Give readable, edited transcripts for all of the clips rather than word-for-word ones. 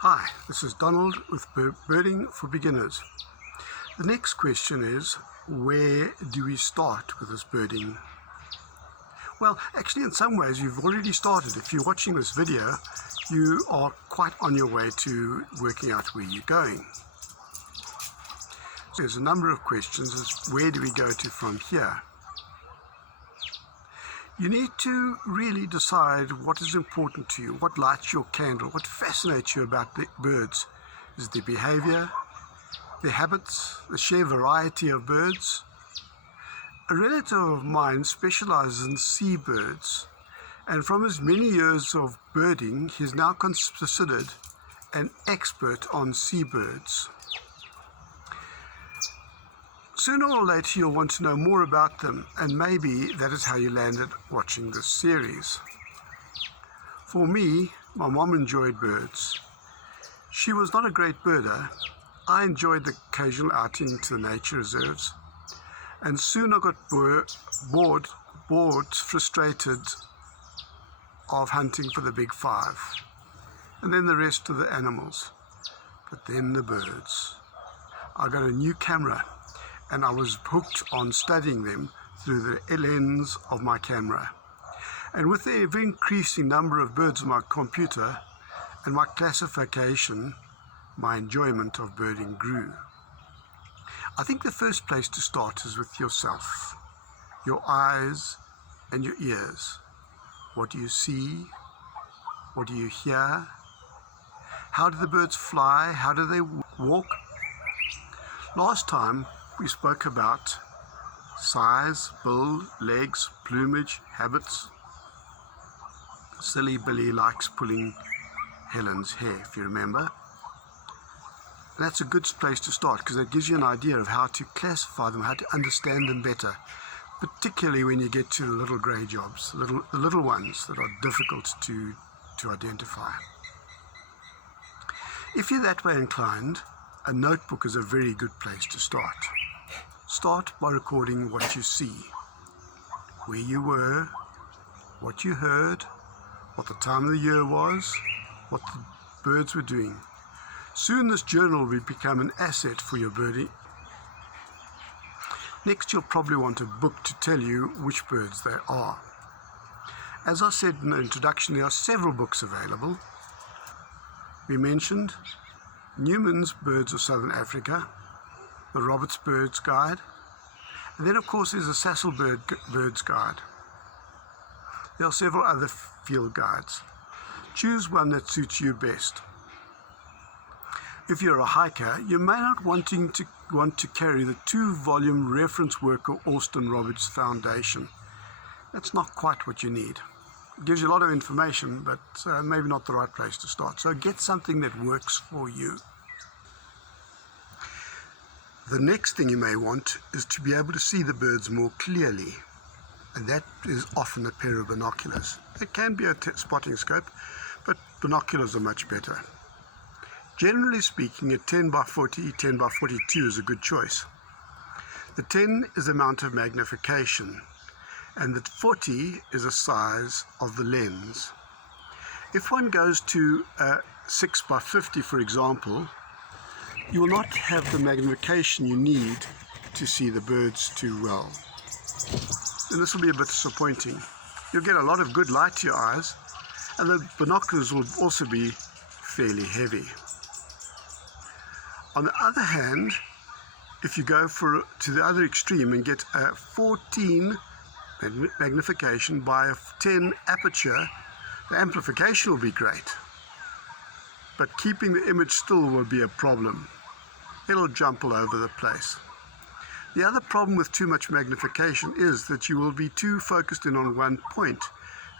Hi, this is Donald with Birding for Beginners. The next question is, where do we start with this birding? Well, actually in some ways you've already started. If you're watching this video, you are quite on your way to working out where you're going. So there's a number of questions as where do we go to from here? You need to really decide what is important to you, what lights your candle, what fascinates you about the birds. Is it their behavior, their habits, the sheer variety of birds? A relative of mine specializes in seabirds, and from his many years of birding, he is now considered an expert on seabirds. Sooner or later you'll want to know more about them, and maybe that is how you landed watching this series. For me, my mom enjoyed birds. She was not a great birder. I enjoyed the occasional outing to the nature reserves, and soon I got bored, frustrated of hunting for the big five, and then the rest of the animals, but then the birds. I got a new camera, and I was hooked on studying them through the lens of my camera. And with the ever-increasing number of birds on my computer and my classification, my enjoyment of birding grew. I think the first place to start is with yourself, your eyes and your ears. What do you see? What do you hear? How do the birds fly? How do they walk? Last time, we spoke about size, bill, legs, plumage, habits. Silly Billy likes pulling Helen's hair, if you remember. And that's a good place to start because it gives you an idea of how to classify them, how to understand them better, particularly when you get to the little grey jobs, the little ones that are difficult to identify. If you're that way inclined, a notebook is a very good place to start. Start by recording what you see, where you were, what you heard, what the time of the year was, what the birds were doing. Soon this journal will become an asset for your birding. Next, you'll probably want a book to tell you which birds they are. As I said in the introduction, there are several books available. We mentioned Newman's Birds of Southern Africa, the Roberts Birds Guide, and then of course there's a Cecil Birds Guide. There are several other field guides. Choose one that suits you best. If you're a hiker, you may not want to carry the 2-volume reference work of Austin Roberts Foundation. That's not quite what you need. It gives you a lot of information, but maybe not the right place to start. So get something that works for you. The next thing you may want is to be able to see the birds more clearly, and that is often a pair of binoculars. It can be a spotting scope, but binoculars are much better. Generally speaking, a 10 by 40, 10 by 42 is a good choice. The 10 is the amount of magnification, and the 40 is the size of the lens. If one goes to a 6 by 50, for example, you will not have the magnification you need to see the birds too well. And this will be a bit disappointing. You'll get a lot of good light to your eyes, and the binoculars will also be fairly heavy. On the other hand, if you go to the other extreme and get a 14 magnification by a 10 aperture, the amplification will be great. But keeping the image still will be a problem. It'll jump all over the place. The other problem with too much magnification is that you will be too focused in on one point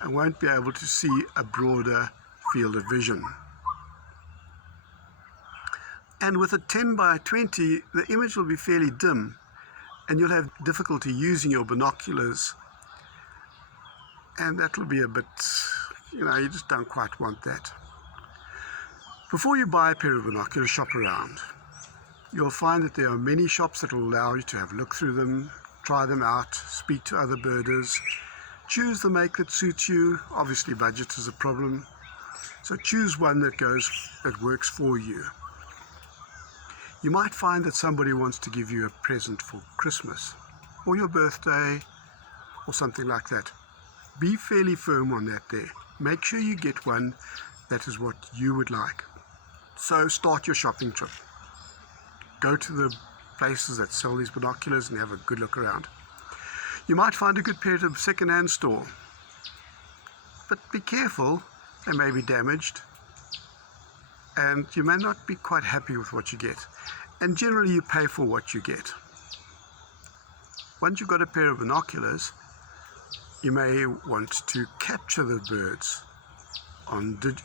and won't be able to see a broader field of vision. And with a 10 by 20, the image will be fairly dim, and you'll have difficulty using your binoculars, and that will be a bit, you just don't quite want that. Before you buy a pair of binoculars, shop around. You'll find that there are many shops that will allow you to have a look through them, try them out, speak to other birders, choose the make that suits you. Obviously budget is a problem. So choose one that works for you. You might find that somebody wants to give you a present for Christmas or your birthday or something like that. Be fairly firm on that there. Make sure you get one that is what you would like. So start your shopping trip. Go to the places that sell these binoculars and have a good look around. You might find a good pair at a second-hand store, but be careful, they may be damaged and you may not be quite happy with what you get. And generally you pay for what you get. Once you've got a pair of binoculars, you may want to capture the birds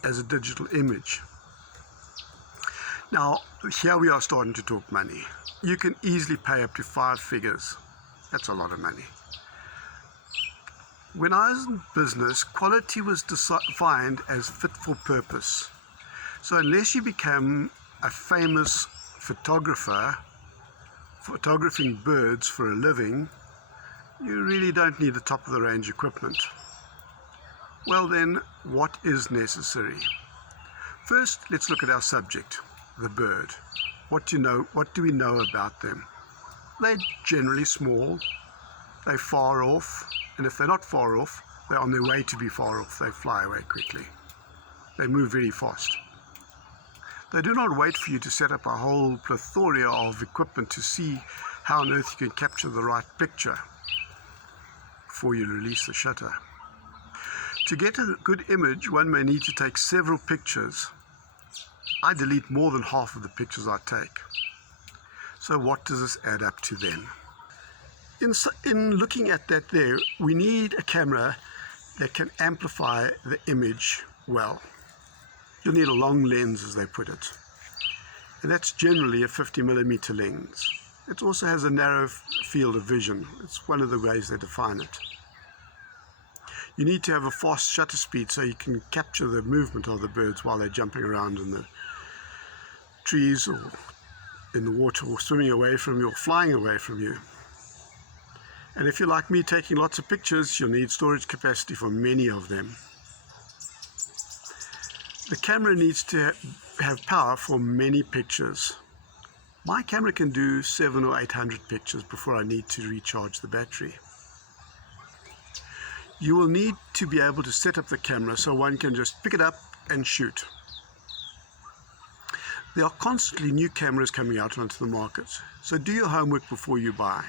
as a digital image. Now, here we are starting to talk money. You can easily pay up to 5 figures. That's a lot of money. When I was in business, quality was defined as fit for purpose. So unless you become a famous photographer, photographing birds for a living, you really don't need the top of the range equipment. Well then, what is necessary? First, let's look at our subject, the bird. What do we know about them? They're generally small, they're far off, and if they're not far off, they're on their way to be far off. They fly away quickly. They move very fast. They do not wait for you to set up a whole plethora of equipment to see how on earth you can capture the right picture before you release the shutter. To get a good image, one may need to take several pictures. I delete more than half of the pictures I take. So what does this add up to then? In looking at that there, we need a camera that can amplify the image well. You'll need a long lens, as they put it. And that's generally a 50mm lens. It also has a narrow field of vision. It's one of the ways they define it. You need to have a fast shutter speed so you can capture the movement of the birds while they're jumping around in the trees or in the water or swimming away from you or flying away from you. And if you're like me taking lots of pictures, you'll need storage capacity for many of them. The camera needs to have power for many pictures. My camera can do 700 or 800 pictures before I need to recharge the battery. You will need to be able to set up the camera so one can just pick it up and shoot. There are constantly new cameras coming out onto the market, so do your homework before you buy.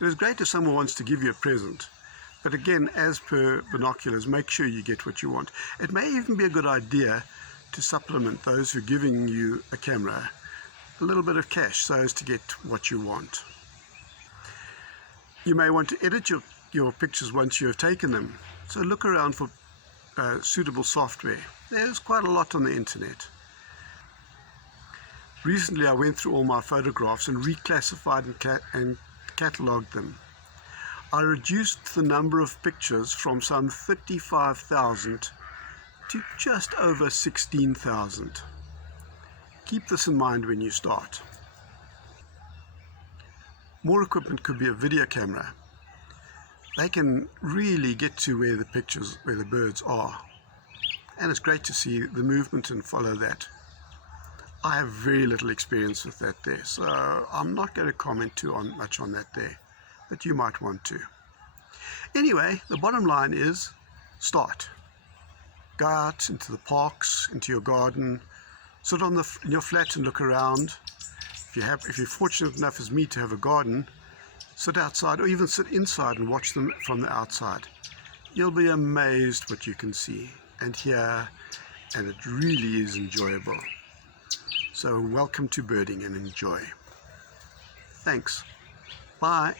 It is great if someone wants to give you a present, but again, as per binoculars, make sure you get what you want. It may even be a good idea to supplement those who are giving you a camera a little bit of cash so as to get what you want. You may want to edit your pictures once you have taken them, so look around for suitable software. There's quite a lot on the internet. Recently I went through all my photographs and reclassified and catalogued them. I reduced the number of pictures from some 35,000 to just over 16,000. Keep this in mind when you start. More equipment could be a video camera. They can really get to where the birds are. And it's great to see the movement and follow that. I have very little experience with that there, so I'm not going to comment too much on that there, but you might want to. Anyway, the bottom line is start. Go out into the parks, into your garden, sit in your flat and look around. If you're fortunate enough as me to have a garden, sit outside or even sit inside and watch them from the outside. You'll be amazed what you can see and hear, and it really is enjoyable. So welcome to birding and enjoy. Thanks. Bye.